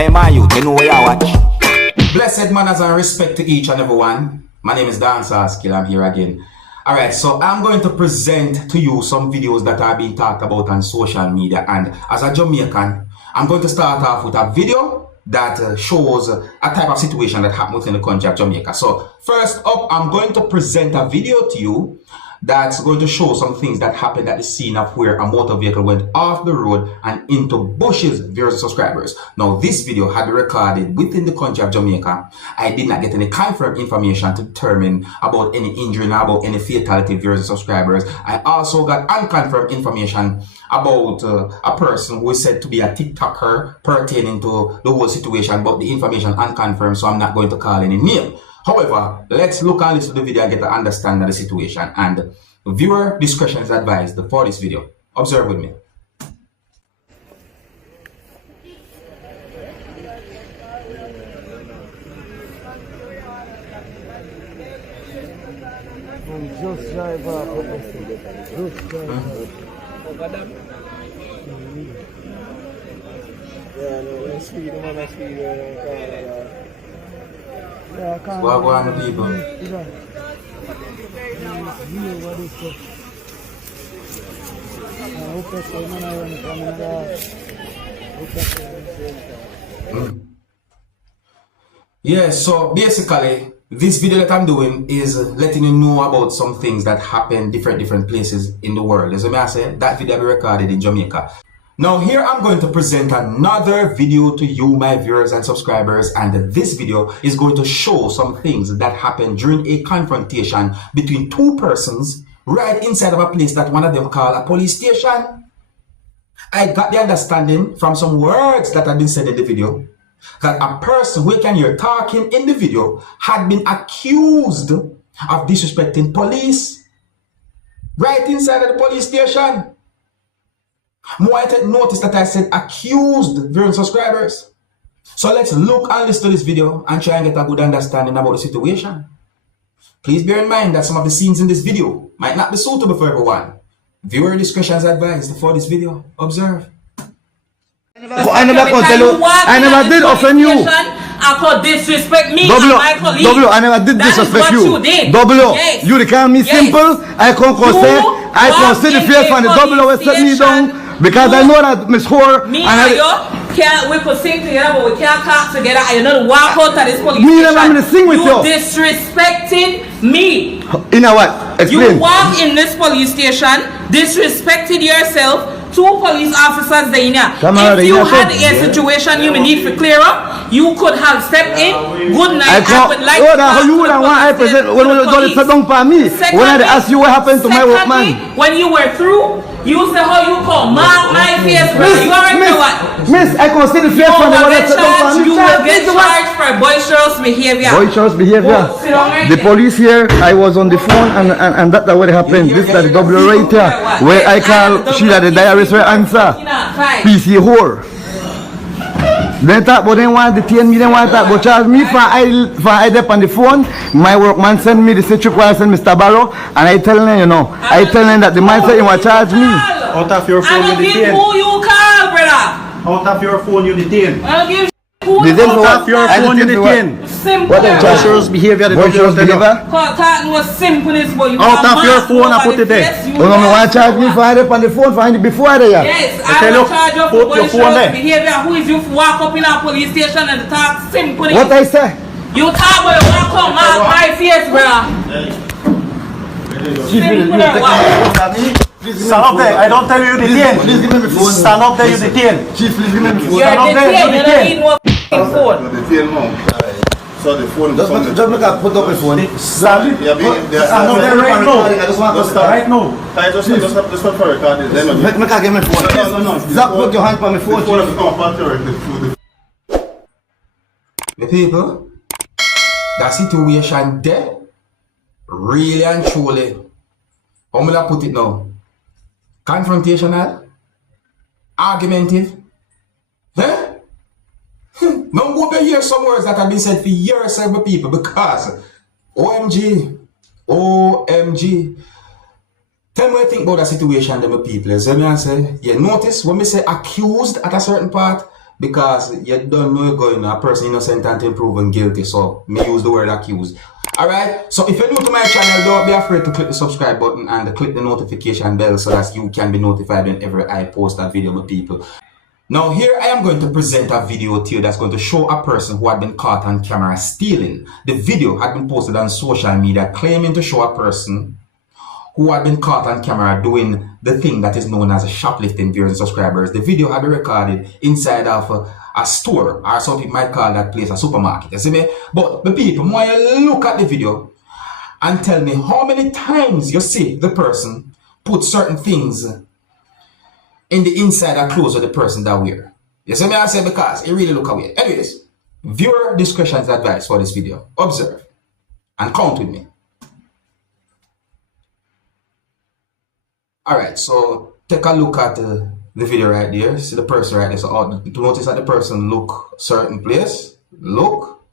Hey man, you know where I watch. Blessed manners and respect to each and everyone. My name is Dancehall Skilla. I'm here again. Alright, so I'm going to present to you some videos that are being talked about on social media. And as a Jamaican, I'm going to start off with a video that shows a type of situation that happened within the country of Jamaica. So first up, I'm going to present a video to you that's going to show some things that happened at the scene of where a motor vehicle went off the road and into bushes, viewers and subscribers. Now, this video had been recorded within the country of Jamaica. I did not get any confirmed information to determine about any injury or about any fatality, viewers and subscribers. I also got unconfirmed information about a person who is said to be a TikToker pertaining to the whole situation, but the information unconfirmed, so I'm not going to call any name. However, let's look and listen to the video and get to understand the situation. And viewer discretion is advised for this video. Observe with me. Just drive up. Just drive up. Yeah, no, speed, man, speed. What going on, people? Yeah, so basically, this video that I'm doing is letting you know about some things that happen different places in the world. As I say, that video will be recorded in Jamaica. Now here I'm going to present another video to you, my viewers and subscribers, and this video is going to show some things that happened during a confrontation between two persons right inside of a place that one of them called a police station. I got the understanding from some words that have been said in the video that a person who can hear talking in the video had been accused of disrespecting police right inside of the police station. More notice that I said accused, viewers and subscribers. So let's look and listen to this video and try and get a good understanding about the situation. Please bear in mind that some of the scenes in this video might not be suitable for everyone. Viewer discretion is advised for this video. Observe. I never did offend you. I could disrespect me W, and my colleague. W, I never did disrespect you. W, yes. you call me simple. I can't say I can see the face from the W will set me down because I know that Miss Whore me and you can't, we could sing together, but we can't talk together. I don't walk out of this police me station. never to sing with you. Disrespecting me. In a what? Explain. You walk in this police station, disrespected yourself. Two police officers there. If you had a situation you need to clear up, you could have stepped in. Good night. I would like to how you would have want I present when you don't sit down for me. When I ask you what happened to my workman. When you were through, you say how you call mark my face, bro. You already know what? Miss, I can see the face from the one that sit down for me. You will get charged for boisterous behavior. Boisterous behavior. The police here, I was on the phone and that's what happened. This is the double right here. Where I call Sheila the diarist for answer. PC whore. Then talk about them want to detain me, then want to talk about charge me for I dep on the phone. My workman send me the trip where I send Mr. Barrow and I tell them, you know, I tell them that the man said he want to charge me. Out of your phone you detain. Who you call, brother? Out of your phone you detain. I don't give Out of your phone you detain. Simple. What the Boisterous behavior. boisterous behavior? Talking was simple as boy. Out of your phone I put it there. Oh no, me want to charge me for I dep on the phone for before there. Yes, Okay, I will look, charge you put for your phone there. boisterous behavior. Who is you to walk up in a police station and talk simple? What I say? You talk about you walk up my face, brother. Stand up there. I don't tell you detain. Please give me the phone. Stand up there you detain. Chief, please give me the phone. You're up there, detained. You don't you need no f***ing phone. So the phone Just make a put up the phone. Stand up there right now. Right now. Just for recording. Make a give me the phone. No. Zach, put your hand on my phone. The people, that situation there, really and truly, how will I put it now? Confrontational? Argumentative? Huh? Now go to hear some words that have been said for years by people because OMG. Tell me what you think about the situation them people. So me say, yeah, notice when me say accused at a certain part, because you don't know you're going a person innocent until proven guilty. So me use the word accused. Alright, so if you're new to my channel, don't be afraid to click the subscribe button and click the notification bell so that you can be notified whenever I post a video with people. Now here I am going to present a video to you that's going to show a person who had been caught on camera stealing. The video had been posted on social media claiming to show a person who had been caught on camera doing the thing that is known as shoplifting, viewers and subscribers. The video had been recorded inside of a store, or some people might call that place a supermarket, you see me? But the people, when you look at the video and tell me how many times you see the person put certain things in the inside of clothes of the person that wear. You see me? I say because it really look away. Anyways, viewer discretion is advised for this video. Observe and count with me. Alright, so take a look at the video right there. See the person right there. So to notice that the person look certain place. Look.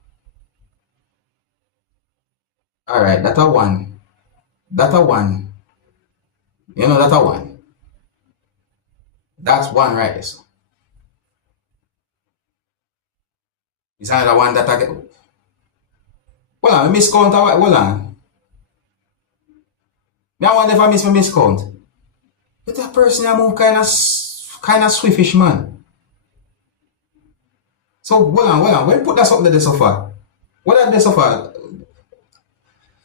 Alright, that's a one. That's a one. You know, that's a one. That's one right there. So. Is another one that I get. Hold on, I miscount. Hold on. I wonder if I miss my miscount. But that person I move kind of swiftish, man. So hold on. When put that something there so far? What are they so far?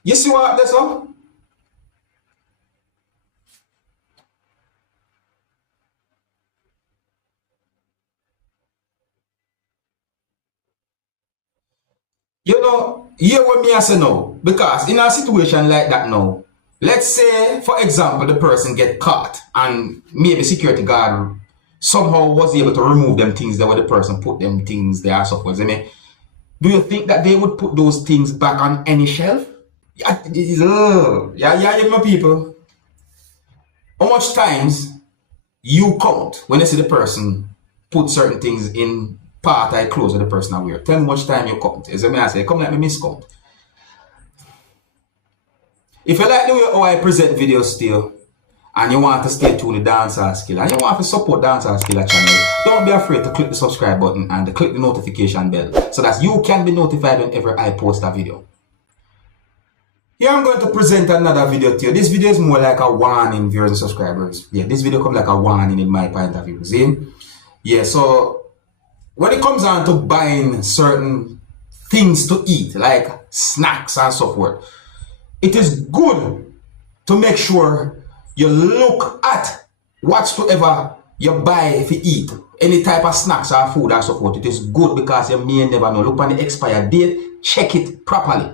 You see what that's up? You know, hear what me I say now. Because in a situation like that now, let's say, for example, the person get caught and maybe security guard somehow was able to remove them things that where the person put them things there, so forth. I mean, do you think that they would put those things back on any shelf? Yeah, my people. How much times you count when you see the person put certain things in part of clothes of the person I wear? Tell me how much time you count. As I say, come let me miscount. If you like the way how I present videos still, and you want to stay tuned to Dancehall Skilla, and you want to support Dancehall Skilla channel, don't be afraid to click the subscribe button and click the notification bell so that you can be notified whenever I post a video. Here I'm going to present another video to you. This video is more like a warning, viewers and subscribers. Yeah, this video comes like a warning in my point of view. See? Yeah, so when it comes on to buying certain things to eat, like snacks and so forth, it is good to make sure you look at whatsoever you buy if you eat. Any type of snacks or food and so forth. It is good because you may never know. Look on the expired date, check it properly.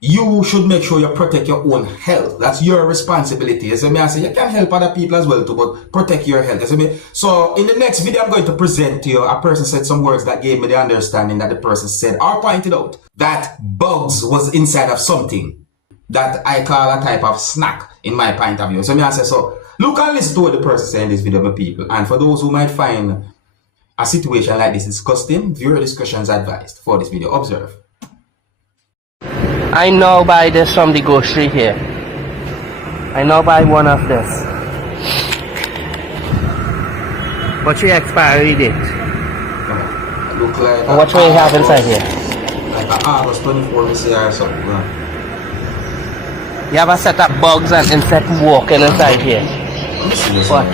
You should make sure you protect your own health. That's your responsibility. As I say, you can help other people as well too, but protect your health. As I mean, so in the next video, I'm going to present to you, a person said some words that gave me the understanding that the person said or pointed out that bugs was inside of something that I call a type of snack in my point of view. So I say, so look and listen to what the person said in this video, my people. And for those who might find a situation like this disgusting, viewer discretion is advised for this video. Observe. I now buy this from the grocery here. I now buy one of this. What's your expiry date? Look like And what do you have inside here? Like an August 24 this year or something. You have a set of bugs and insects walking inside here. Watch.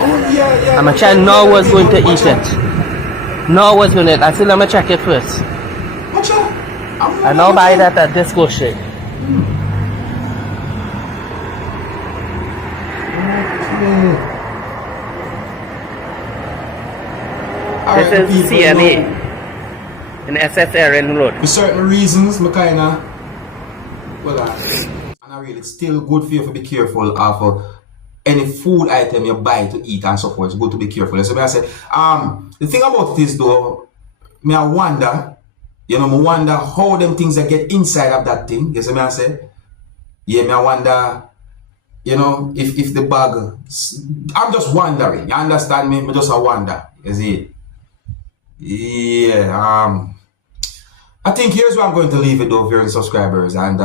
Oh yeah. I'm gonna check now what's going to eat it. Now what's going to eat it. I still gonna check it first. Watch out. I now buy that at this grocery. This is CNA in SS Erin Road. For certain reasons, I kinda and I really, it's still good for you to be careful of any food item you buy to eat and so forth. It's good to be careful. So I say, the thing about this though, I wonder, I wonder how them things that get inside of that thing. You see me I say? Yeah, I wonder, if the bag, I'm just wondering. You understand me? I just a wonder. You see? Yeah, I think here's where I'm going to leave it though, viewers and subscribers, and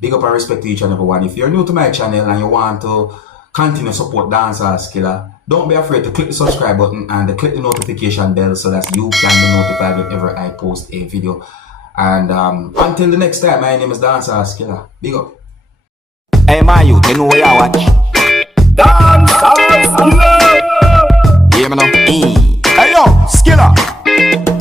big up and respect to each and every one. If you're new to my channel and you want to continue to support Dancehall Skilla, don't be afraid to click the subscribe button and click the notification bell so that you can be notified whenever I post a video. And until the next time, my name is Dancehall Skilla. Big up. Hey, my youth, you know where I watch.